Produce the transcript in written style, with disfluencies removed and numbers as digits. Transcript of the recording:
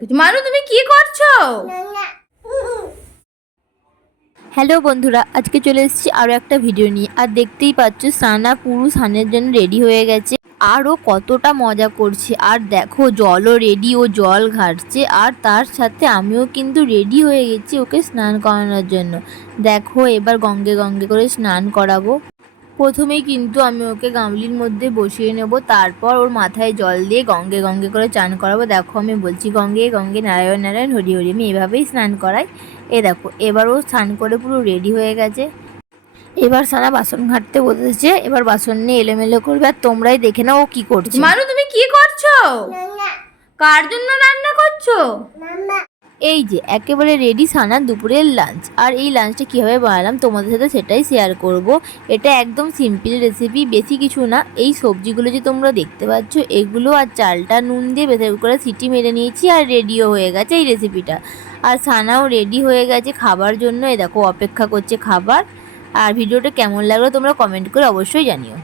মানু তুমি কি করছো? হ্যালো বন্ধুরা, আজকে চলে এসেছি আরও একটা ভিডিও নিয়ে। আর দেখতেই পাচ্ছ সানা পুরো স্নানের জন্য রেডি হয়ে গেছে। আর ও কতটা মজা করছে। আর দেখো জলও রেডি, ও জল ঘাটছে। আর তার সাথে আমিও কিন্তু রেডি হয়ে গেছি ওকে স্নান করানোর জন্য। দেখো এবার গঙ্গে গঙ্গে করে স্নান করাবো। প্রথমেই কিন্তু আমি ওকে গামলির মধ্যে বসিয়ে নেব, তারপর ওর মাথায় জল দিয়ে গঙ্গে গঙ্গে করে চান করাবো। দেখো আমি বলছি গঙ্গে গঙ্গে নারায়ণ নারায়ণ হরি হরি, আমি এভাবেই স্নান করাই। দেখো এবার ও স্নান করে পুরো রেডি হয়ে গেছে। এবার সানা বাসন ঘাটতে বসেছে, এবার বাসন নিয়ে এলোমেলো করবে। আর তোমরাই দেখে নাও ও কি করছে। মানু তুমি কি করছো? কার জন্য রান্না করছো? এই যে একেবারে রেডি সানার দুপুরের লাঞ্চ। আর এই লাঞ্চটা কীভাবে বানালাম তোমাদের সাথে সেটাই শেয়ার করব। এটা একদম সিম্পল রেসিপি, বেশি কিছু না। এই সবজিগুলো যে তোমরা দেখতে পাচ্ছ এগুলো আর চালটা নুন দিয়ে বেঁধে করে সিটি মেরে নিয়েছি, আর রেডিও হয়ে গেছে এই রেসিপিটা। আর সানাও রেডি হয়ে গেছে খাবার জন্য। দেখো অপেক্ষা করছে খাবার। আর ভিডিওটা কেমন লাগলো তোমরা কমেন্ট করে অবশ্যই জানিও।